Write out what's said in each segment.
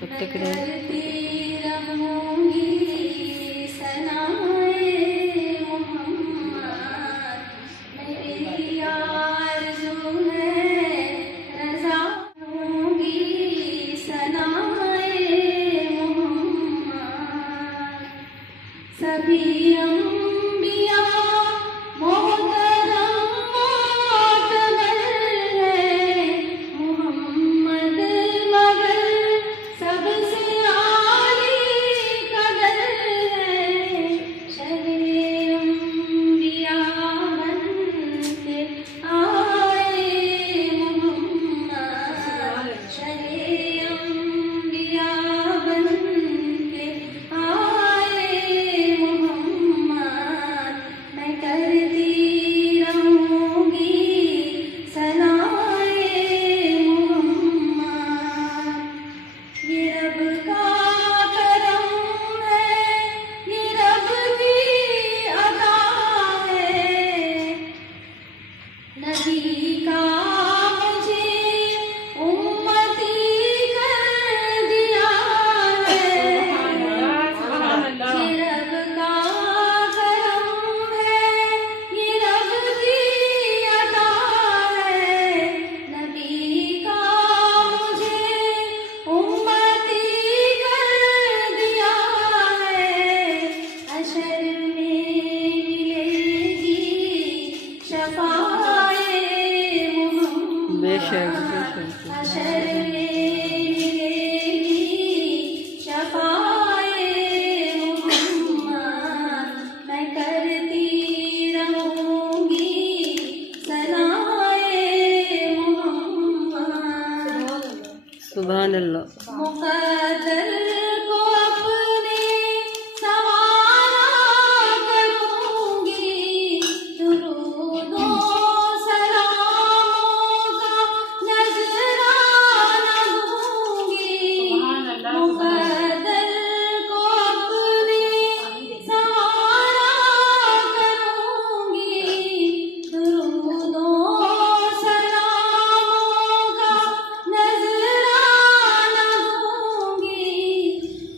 कब तक रहे? सभी अंबिया मोहतरम मातबर है, मोहम्मद मगर सबसे आली कदर है। शरे अंबिया बनके आए मोहम्मद, शरे अंबिया बनके बेशक मैं करती रहूंगी सनाए मोहम्मद। सुभान अल्लाह। मुक़द्दर को अपने सवारा करूंगी, दुरूदों सलामों का नजराना दूंगी। मुक़द्दर को अपने सवारा करूंगी, दुरूदों सलामों का नजराना दूंगी।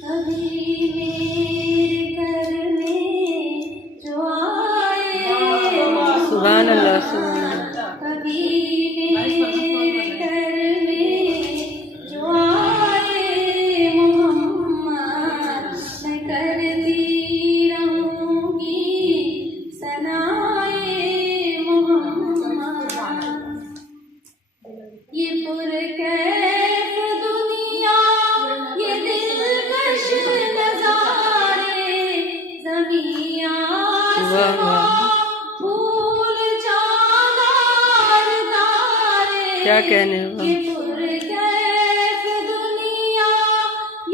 कभी मेरे घर में जो आए, सुभान अल्लाह, सुभान अल्लाह। कभी मेरे घर में जो आए मोहम्मद, मैं करती रहूंगी सनाए मोहम्मद। ये पुरकैफ दुनिया, ये दिलकश नज़ारे, ज़मीं आसमां फूल चाँदार तारे। क्या कहने हो? ये पुरकैफ दुनिया,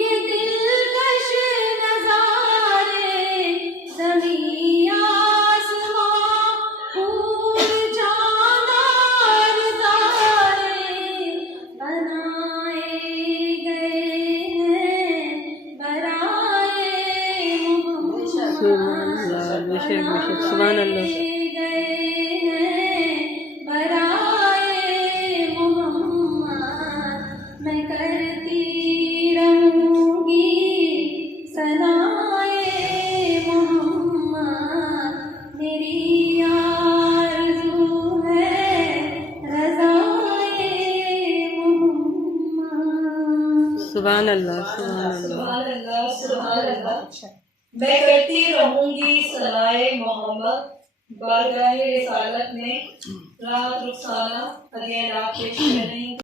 ये दिलकश नज़ारे, ज़मीं आसमां फूल चाँदार तारे। बनाए गए हैं बराए सुभान मोहम्मद, अल्लाह, बेशक बेशक, सुभान अल्लाह। गए हैं बराए मोहम्मद। मैं करती रहूंगी सनाए मोहम्मद। मेरी आरज़ू है रज़ाए मोहम्मद। सुभान अल्लाह, सुभान अल्लाह। सुभान अल्लाह, सुभान अल्लाह। मैं करती रहूंगी सनाए मोहम्मद, बारगाहे रिसालत में रात रुखसाना हदिया पेश करेंगे।